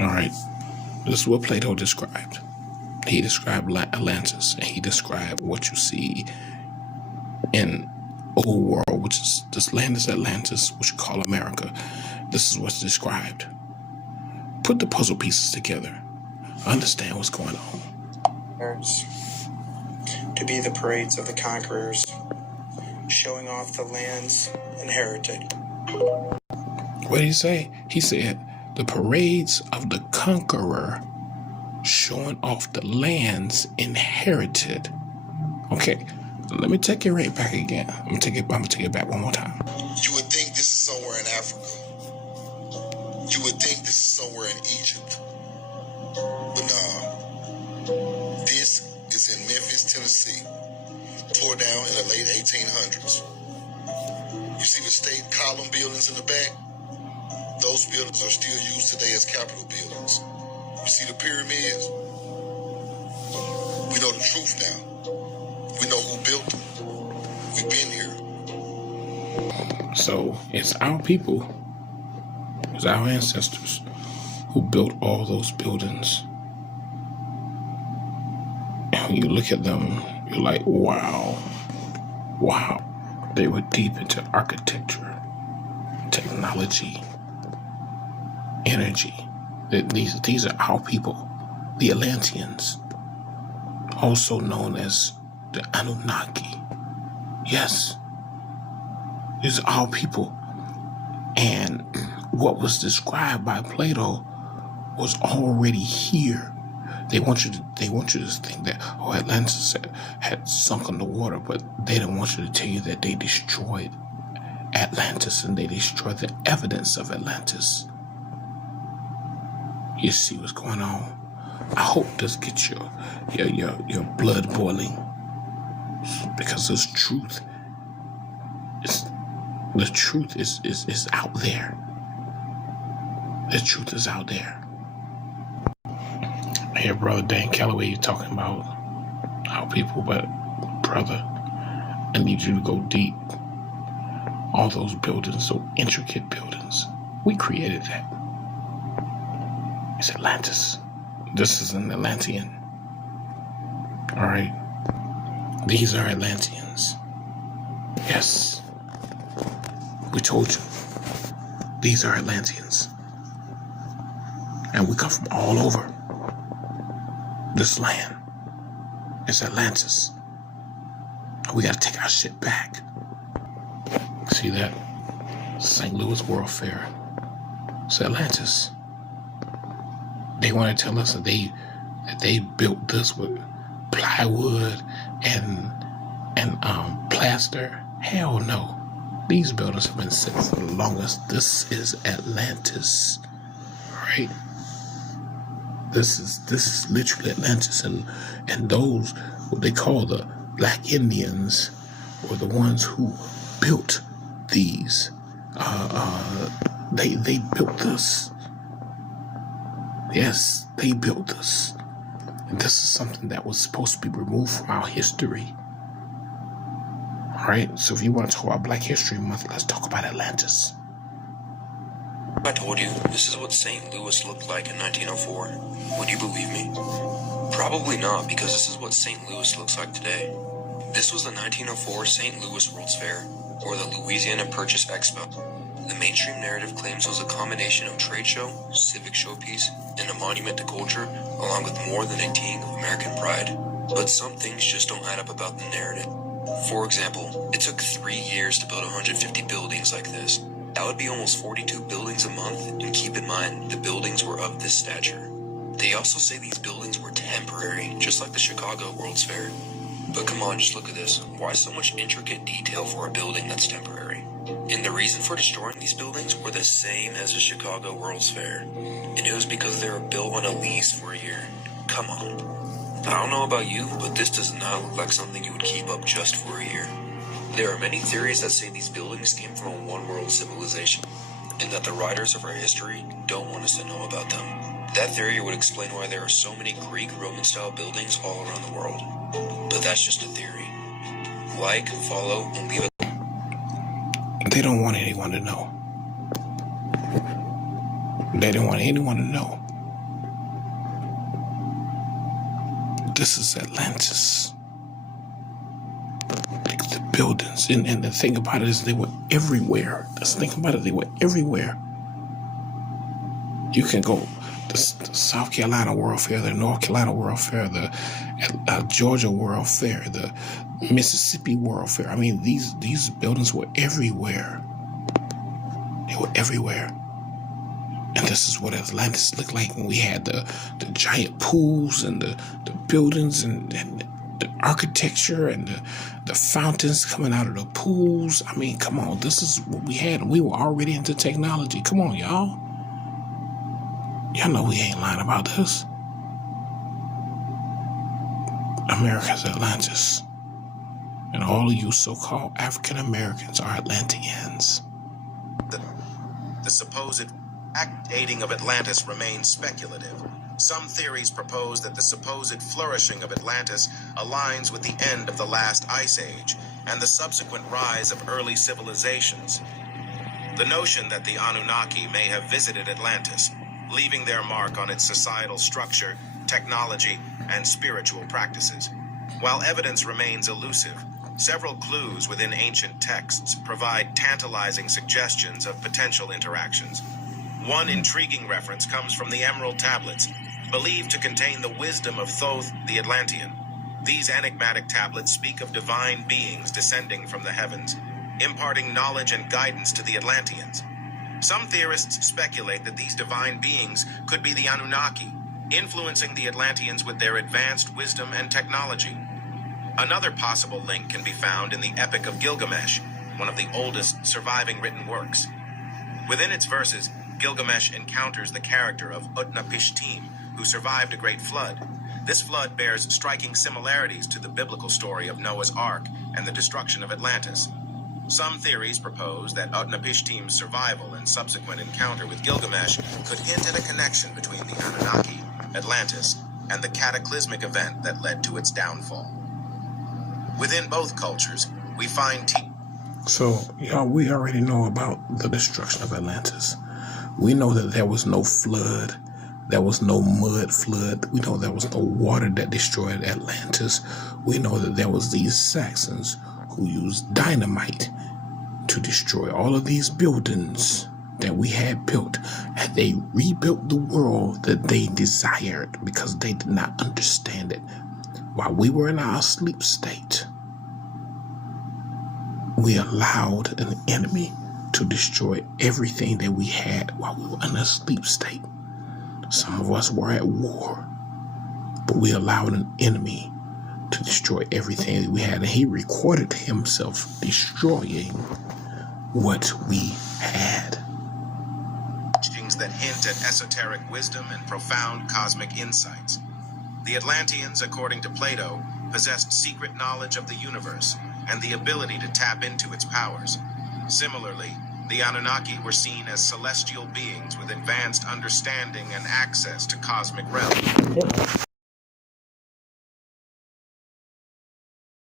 All right. This is what Plato described. He described Atlantis, and he described what you see in old world, which is this land is Atlantis, which you call America. This is what's described. Put the puzzle pieces together. Understand what's going on. To be the parades of the conquerors, showing off the lands inherited. What did he say? He said the parades of the conqueror, showing off the lands inherited. Okay, let me take it right back again. I'm gonna take it back one more time. You would think this is somewhere in Africa. You would think this is somewhere in Egypt. But nah. This is in Memphis, Tennessee. Tore down in the late 1800s. You see the state column buildings in the back? Those buildings are still used today as Capitol buildings. You see the pyramids? We know the truth now. We know who built them. We've been here. So it's our people, it's our ancestors who built all those buildings. And when you look at them, you're like, wow. They were deep into architecture, technology, energy. These are our people, the Atlanteans, also known as the Anunnaki. Yes, these are our people. And what was described by Plato was already here. They want you to think that, Atlantis had sunk in the water, but they don't want you to tell you that they destroyed Atlantis and they destroyed the evidence of Atlantis. You see what's going on? I hope this gets your blood boiling, because this truth is out there. The truth is out there. I hear Brother Dan Calloway talking about our people, but brother, I need you to go deep. All those buildings, so intricate buildings, we created that. It's Atlantis. This is an Atlantean. All right. These are Atlanteans. Yes. We told you. These are Atlanteans. And we come from all over this land. It's Atlantis. We got to take our shit back. See that? St. Louis World Fair. It's Atlantis. They want to tell us that they built this with plywood and plaster. Hell no. These buildings have been set for the longest. This is Atlantis, right? This is literally Atlantis, and those what they call the Black Indians were the ones who built these. They built this. Yes, they built this. And this is something that was supposed to be removed from our history. All right, so if you want to talk about Black History Month, let's talk about Atlantis. I told you, this is what St. Louis looked like in 1904. Would you believe me? Probably not, because this is what St. Louis looks like today. This was the 1904 St. Louis World's Fair, or the Louisiana Purchase Expo. The mainstream narrative claims it was a combination of trade show, civic showpiece, and a monument to culture, along with more than a ting of American pride. But some things just don't add up about the narrative. For example, it took 3 years to build 150 buildings like this. That would be almost 42 buildings a month, and keep in mind, the buildings were of this stature. They also say these buildings were temporary, just like the Chicago World's Fair. But come on, just look at this. Why so much intricate detail for a building that's temporary? And the reason for destroying these buildings were the same as the Chicago World's Fair. And it was because they were built on a lease for a year. Come on. I don't know about you, but this does not look like something you would keep up just for a year. There are many theories that say these buildings came from a one-world civilization, and that the writers of our history don't want us to know about them. That theory would explain why there are so many Greek Roman-style buildings all around the world. But that's just a theory. Like, follow, and leave a... They don't want anyone to know. They don't want anyone to know. this is Atlantis. Like the buildings. And the thing about it is they were everywhere. Let's think about it. They were everywhere. You can go the South Carolina World Fair, the North Carolina World Fair, the Georgia World Fair, the Mississippi World Fair. I mean, these buildings were everywhere. They were everywhere. And this is what Atlantis looked like when we had the giant pools and the buildings and the architecture and the fountains coming out of the pools. I mean, come on, this is what we had. We were already into technology. Come on, y'all. Y'all know we ain't lying about this. America's Atlantis. And all of you so-called African Americans are Atlanteans. The supposed dating of Atlantis remains speculative. Some theories propose that the supposed flourishing of Atlantis aligns with the end of the last ice age and the subsequent rise of early civilizations. The notion that the Anunnaki may have visited Atlantis, leaving their mark on its societal structure, technology, and spiritual practices. While evidence remains elusive, several clues within ancient texts provide tantalizing suggestions of potential interactions. One intriguing reference comes from the Emerald Tablets, believed to contain the wisdom of Thoth the Atlantean. These enigmatic tablets speak of divine beings descending from the heavens, imparting knowledge and guidance to the Atlanteans. Some theorists speculate that these divine beings could be the Anunnaki, influencing the Atlanteans with their advanced wisdom and technology. Another possible link can be found in the Epic of Gilgamesh, one of the oldest surviving written works. Within its verses, Gilgamesh encounters the character of Utnapishtim, who survived a great flood. This flood bears striking similarities to the biblical story of Noah's Ark and the destruction of Atlantis. Some theories propose that Utnapishtim's survival and subsequent encounter with Gilgamesh could hint at a connection between the Anunnaki, Atlantis, and the cataclysmic event that led to its downfall. Within both cultures, we find So, y'all, we already know about the destruction of Atlantis. We know that there was no flood. There was no mud flood. We know there was no water that destroyed Atlantis. We know that there was these Saxons who used dynamite to destroy all of these buildings that we had built. And they rebuilt the world that they desired because they did not understand it. While we were in our sleep state, we allowed an enemy to destroy everything that we had while we were in a sleep state. Some of us were at war, but we allowed an enemy to destroy everything that we had. And he recorded himself destroying what we had. teachings that hint at esoteric wisdom and profound cosmic insights. The Atlanteans, according to Plato, possessed secret knowledge of the universe and the ability to tap into its powers. Similarly, the Anunnaki were seen as celestial beings with advanced understanding and access to cosmic realms.